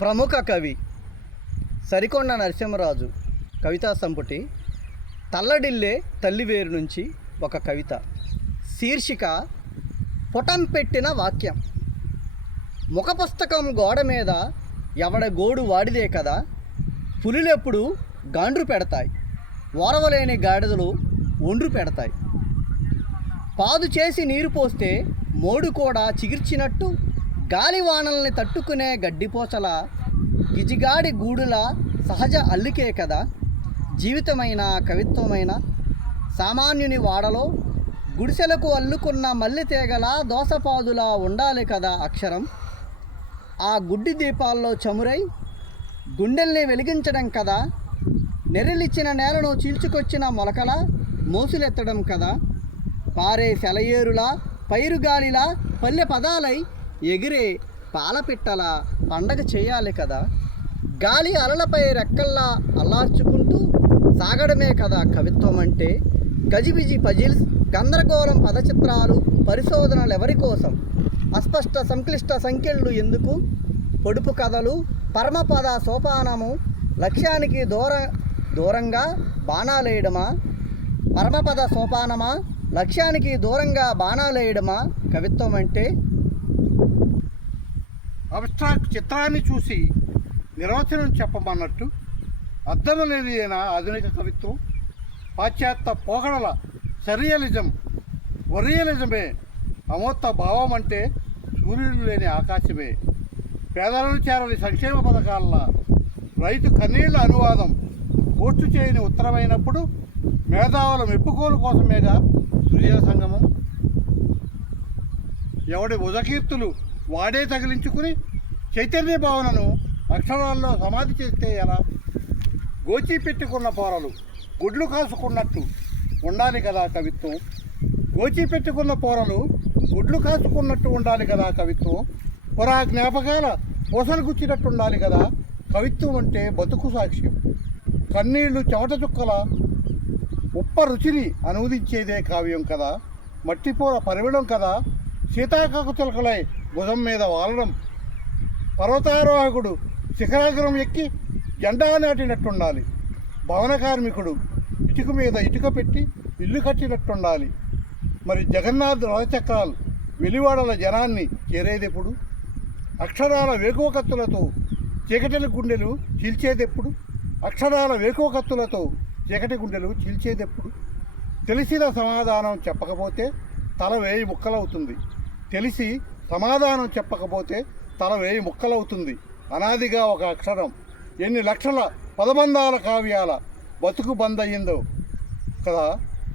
ప్రముఖ కవి సరికొండ నరసింహరాజు కవితా సంపుటి తల్లడిల్లే తల్లివేరు నుంచి ఒక కవిత. శీర్షిక పుటం పెట్టిన వాక్యం. ముఖపుస్తకం గోడ మీద ఎవడ గోడు వాడిదే కదా, పులులెప్పుడు గాండ్రు పెడతాయి, ఓరవలేని గాడిదలు ఒండ్రు పెడతాయి. పాదు చేసి నీరు పోస్తే మోడు కూడా చిగిర్చినట్టు, గాలివానల్ని తట్టుకునే గడ్డిపోచల గిజిగాడి గూడుల సహజ అల్లికే కదా జీవితమైన కవిత్వమైన. సామాన్యుని వాడలో గుడిసెలకు అల్లుకున్న మల్లెతీగల దోసపాదులా ఉండాలి కదా అక్షరం. ఆ గుడ్డి దీపాల్లో చమురై గుండెల్ని వెలిగించడం కదా, నెరలిచ్చిన నేలను చీల్చుకొచ్చిన మొలకల మోసులెత్తడం కదా, పారే సెలయేరులా పైరుగాలిలా పల్లె పదాలై ఎగిరే పాలపిట్టల పండగ చేయాలి కదా. గాలి అలలపై రెక్కల్లా అల్లార్చుకుంటూ సాగడమే కదా కవిత్వం అంటే. గజిబిజి పజిల్స్, గందరగోళం పదచిత్రాలు, పరిశోధనలు ఎవరి కోసం? అస్పష్ట సంక్లిష్ట సంఖ్యలు ఎందుకు? పొడుపు కథలు, పరమపద సోపానము, లక్ష్యానికి దూరంగా బాణాలేయడమా? పరమపద సోపానమా, లక్ష్యానికి దూరంగా బాణాలేయడమా కవిత్వం అంటే? అబ్స్ట్రాక్ట్ చిత్రాన్ని చూసి నిర్వచనం చెప్పమన్నట్టు అర్థం లేనిదేనా ఆధునిక కవిత్వం? పాశ్చాత్య పోకడల సరియలిజం ఒరియలిజమే అమూర్త భావం అంటే సూర్యుడు లేని ఆకాశమే. పేదలను చేరని సంక్షేమ పథకాల రైతు కన్నీళ్ల అనువాదం పోస్టు చేయని ఉత్తరమైనప్పుడు మేధావుల మెప్పుకోలు కోసమేగా సృజన సంగమం. ఎవడి భుజకీర్తులు వాడే తగిలించుకుని చైతన్య భావనను అక్షరాల్లో సమాధి చేస్తే ఎలా? గోచి పెట్టుకున్న పోరలు గుడ్లు కాసుకున్నట్టు ఉండాలి కదా కవిత్వం. గోచి పెట్టుకున్న పోరలు గుడ్లు కాసుకున్నట్టు ఉండాలి కదా కవిత్వం. పురా జ్ఞాపకాల పూసలు గుచ్చినట్టు ఉండాలి కదా కవిత్వం అంటే. బతుకు సాక్ష్యం, కన్నీళ్లు చెమట చుక్కల ఉప్ప రుచిని అనువదించేదే కావ్యం కదా. మట్టిపూర పరిమళం కదా సీతాకాకు చిలకలై భుజం మీద వాలడం. పర్వతారోహకుడు శిఖరాగ్రం ఎక్కి జెండా నాటినట్టుండాలి. భవన కార్మికుడు ఇటుక మీద ఇటుక పెట్టి ఇల్లు కట్టినట్టుండాలి. మరి జగన్నాథ్ రథచక్రాలు వెలివాడల జనాన్ని చేరేదెప్పుడు? అక్షరాల వేకువ కత్తులతో చీకటి గుండెలు చీల్చేదెప్పుడు? అక్షరాల వేకువ కత్తులతో చీకటి గుండెలు చీల్చేదెప్పుడు? తెలిసిన సమాధానం చెప్పకపోతే తల వేయి ముక్కలవుతుంది. తెలిసి సమాధానం చెప్పకపోతే తల వేయి ముక్కలవుతుంది. అనాదిగా ఒక అక్షరం ఎన్ని లక్షల పదబంధాల కావ్యాల బతుకు బందయ్యిందో కదా.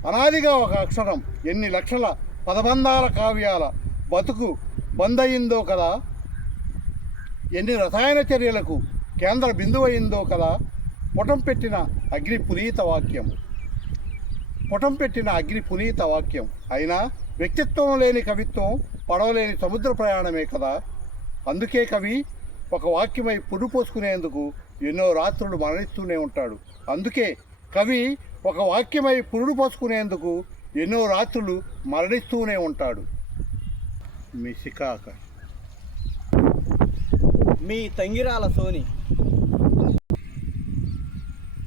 అనాదిగా ఒక అక్షరం ఎన్ని లక్షల పదబంధాల కావ్యాల బతుకు బందయ్యిందో కదా. ఎన్ని రసాయన చర్యలకు కేంద్ర బిందువయిందో కదా. పుటం పెట్టిన అగ్ని పునీత వాక్యం, పుటం పెట్టిన అగ్ని పునీత వాక్యం. అయినా వ్యక్తిత్వం లేని కవిత్వం పడవలేని సముద్ర ప్రయాణమే కదా. అందుకే కవి ఒక వాక్యమై పుడు పోసుకునేందుకు ఎన్నో రాత్రులు మరణిస్తూనే ఉంటాడు. అందుకే కవి ఒక వాక్యమై పురుడు పోసుకునేందుకు ఎన్నో రాత్రులు మరణిస్తూనే ఉంటాడు. మీ శిఖాక మీ తంగిరాల సోని.